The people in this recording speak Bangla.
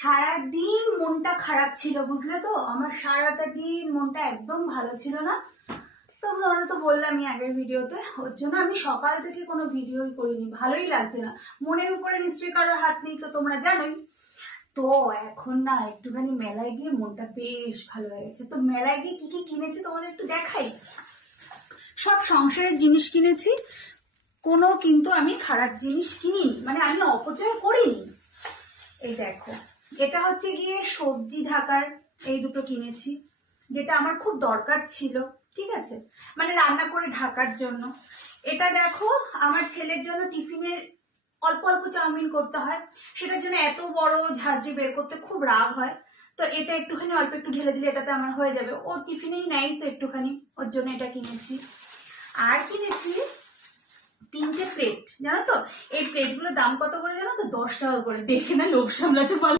সারাদিন মনটা খারাপ ছিল, বুঝলে তো? আমার সারাটা দিন মনটা একদম ভালো ছিল না। তো তোমাদের তো বললামই আগের ভিডিওতে, ওর জন্য আমি সকাল থেকে কোনো ভিডিওই করিনি, ভালোই লাগছে না। মনের উপরে নিশ্চয়ই কারোর হাত নেই, তো তোমরা জানোই। তো এখন না একটুখানি মেলায় গিয়ে মনটা বেশ ভালো হয়ে গেছে। তো মেলায় গিয়ে কি কি কিনেছি তোমাদের একটু দেখাই। সব সংসারের জিনিস কিনেছি, কোনো কিন্তু আমি খারাপ জিনিস কিনিনি, মানে আমি অপচয় করিনি। এই দেখো, এটা হচ্ছে গিয়ে সবজি ঢাকার এই দুটো কিনেছি, যেটা আমার খুব দরকার ছিল, ঠিক আছে, মানে রান্না করে ঢাকার জন্য। এটা দেখো, আমার ছেলের জন্য টিফিনের অল্প অল্প চাউমিন করতে হয়, সেটার জন্য এত বড় ঝাঁঝরি বের করতে খুব রাগ হয়। তো এটা একটুখানি অল্প একটু ঢেলে দিলে এটাতে আমার হয়ে যাবে, ও টিফিনেই নেয় তো একটুখানি, ওর জন্য এটা কিনেছি। আর কিনেছি 3টে প্লেট, জানো তো? এই প্লেটগুলোর দাম কত করে জানো তো? 10 টাকা করে। দেখে না লোভ সামলাতে পারলাম